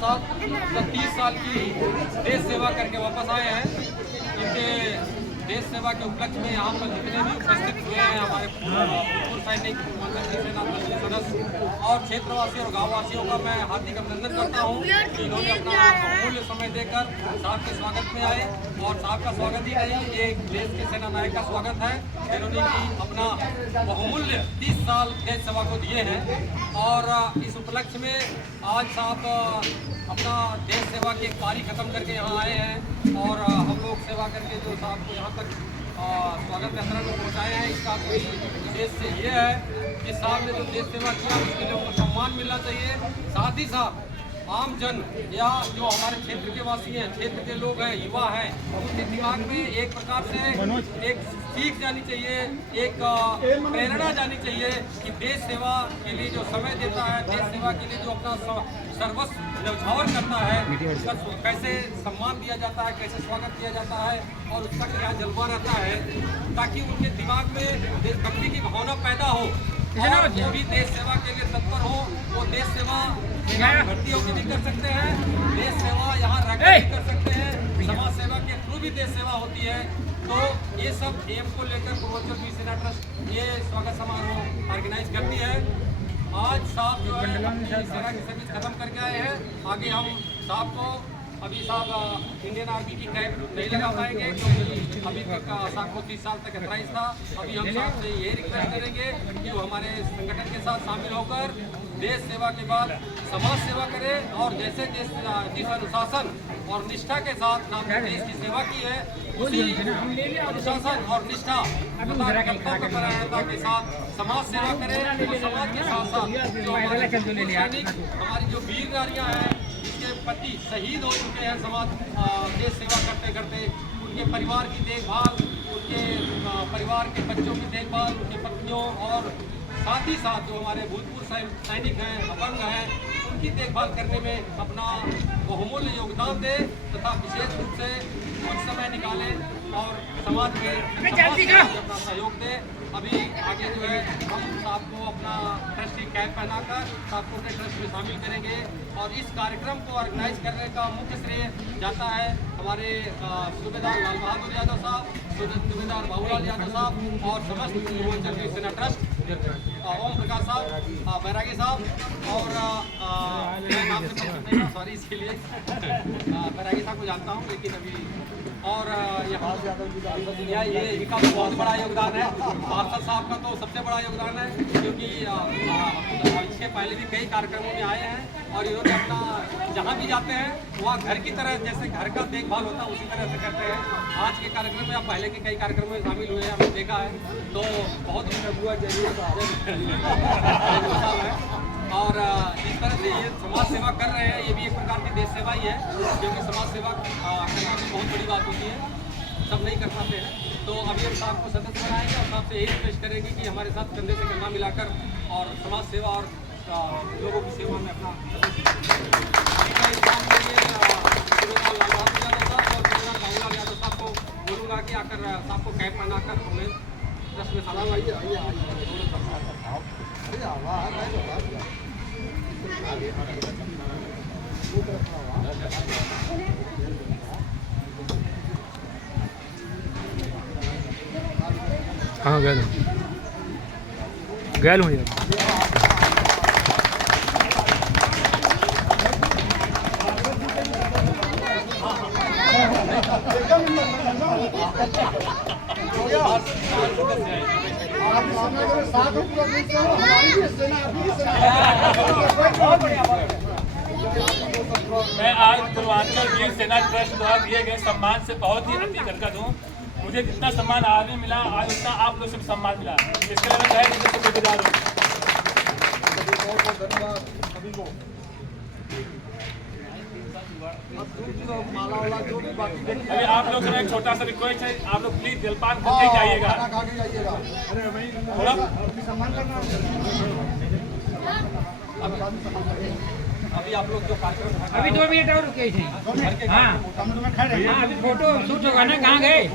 साहब 30 साल की देश सेवा करके वापस आए हैं। इनके देश सेवा के उपलक्ष्य में यहाँ पर जितने भी उपस्थित हुए हैं हमारे पूर्व सैनिक, सेना सदस्य और क्षेत्रवासी और गाँववासियों का मैं हार्दिक अभिनंदन करता हूँ कि इन्होंने अपना बहुमूल्य समय देकर साहब के स्वागत में आए। और साहब का स्वागत ही नहीं, एक देश के सेना नायक का स्वागत है जिन्होंने कि अपना बहुमूल्य 30 साल देश सेवा को दिए हैं। और इस उपलक्ष्य में आज साहब अपना देश सेवा की एक पारी खत्म करके यहाँ आए हैं और हम लोग सेवा करके जो साहब को यहाँ तक स्वागत यात्रा में पहुँचाए हैं। इसका कोई विशेष से ये है कि साहब ने जो देश सेवा किया उसके लिए उनको सम्मान मिलना चाहिए। साथ ही साथ आम जन या जो हमारे क्षेत्र के वासी हैं, क्षेत्र के लोग हैं, युवा हैं, उनके दिमाग में एक प्रकार से एक सीख जानी चाहिए, एक प्रेरणा जानी चाहिए कि देश सेवा के लिए जो समय देता है, देश सेवा के लिए जो अपना सर्वस्व न्यौछावर करता है, उसका कैसे सम्मान दिया जाता है, कैसे स्वागत किया जाता है और उसका क्या जज्बा रहता है, ताकि उनके दिमाग में देशभक्ति की भावना पैदा हो और वो भी देश सेवा के लिए तत्पर हो। वो देश सेवा भर्ती होकर भी कर सकते हैं, देश सेवा यहाँ रहकर भी कर सकते हैं, समाज सेवा के थ्रू भी देश सेवा होती है। तो ये सब एम को लेकर पूर्वोत्तर वीर सेना ट्रस्ट ये स्वागत समारोह ऑर्गेनाइज करती है। आज साहब जो है अपनी सेना की सर्विस खत्म करके आए हैं। आगे हम साहब को अभी साहब इंडियन आर्मी की कैप नहीं लगा पाएंगे क्योंकि अभी तक साहब को 30 साल तक एथराइज था। अभी हम साहब से ये रिक्वेस्ट करेंगे कि वो हमारे संगठन के साथ शामिल होकर देश सेवा के बाद समाज सेवा करें और जैसे जिस अनुशासन और निष्ठा के साथ आपने देश की सेवा की है उसी अनुशासन और निष्ठा कर्तव्यपरायणता के साथ समाज सेवा करें। और समाज के साथ साथ जो हमारी जो वीर नारियाँ हैं जिनके पति शहीद हो चुके हैं समाज देश सेवा करते करते, उनके परिवार की देखभाल, उनके परिवार के बच्चों की देखभाल, उनकी पत्नियों और साथ ही साथ जो हमारे भूतपूर्व सैनिक हैं, अपंग हैं, उनकी देखभाल करने में अपना बहुमूल्य योगदान दें तथा विशेष रूप से कुछ समय निकालें और समाज में अपना सहयोग दें। अभी आगे जो है हम साहब को अपना ट्रस्ट की कैप पहनाकर साहब को अपने ट्रस्ट में शामिल करेंगे और इस कार्यक्रम को ऑर्गेनाइज करने का मुख्य श्रेय जाता है हमारे सूबेदार लाल बहादुर यादव साहब, सूबेदार बाबूलाल यादव साहब और समस्त पूर्वांचल वीर सेना ट्रस्ट ओम प्रकाश साहब, बैरागी साहब और मैं नाम से परिचित नहीं हूँ, सॉरी इसके लिए। बैरागी साहब को जानता हूँ लेकिन अभी और यहाँ ये इनका भी बहुत बड़ा योगदान है। पार्षद साहब का तो सबसे बड़ा योगदान है क्योंकि इसके पहले भी कई कार्यक्रमों में आए हैं और इन्होंने अपना जहाँ भी जाते हैं वहाँ घर की तरह जैसे घर का देखभाल होता है उसी तरह से करते हैं। आज के कार्यक्रम में या पहले के कई कार्यक्रमों में शामिल हुए हैं, हमने देखा है तो बहुत और जिस तरह से ये समाज सेवा कर रहे हैं ये भी एक प्रकार की देश सेवा ही है क्योंकि समाज सेवा करना भी बहुत बड़ी बात होती है, सब नहीं कर पाते हैं। तो अभी हम साहब को सदस्य बनाएंगे और साहब से यही रिक्वेस्ट करेंगे कि हमारे साथ कंधे से कंधा मिलाकर और समाज सेवा और लोगों की सेवा में अपना बाबूलाल यादव साहब को बोलूँगा कि आकर साहब को कैप पहनाकर हमें ट्रस्ट में सलाम हाँ गया हूँ यार। मैं आज पूर्वांचल वीर सेना ट्रस्ट द्वारा दिए गए सम्मान से बहुत ही अति गदगद हूँ। मुझे जितना सम्मान आज में मिला आज उतना आप लोग से भी सम्मान मिला, इसके लिए मैं शुक्रगुजार हूँ। अभी आप लोग का एक छोटा सा रिक्वेस्ट है, आप लोग प्लीज जलपान करके जाइएगा। अभी आप लोग जो कार्यक्रम अभी 2 मिनट और रुके थे। हाँ अभी फोटो शूट होगा ना, कहाँ गए?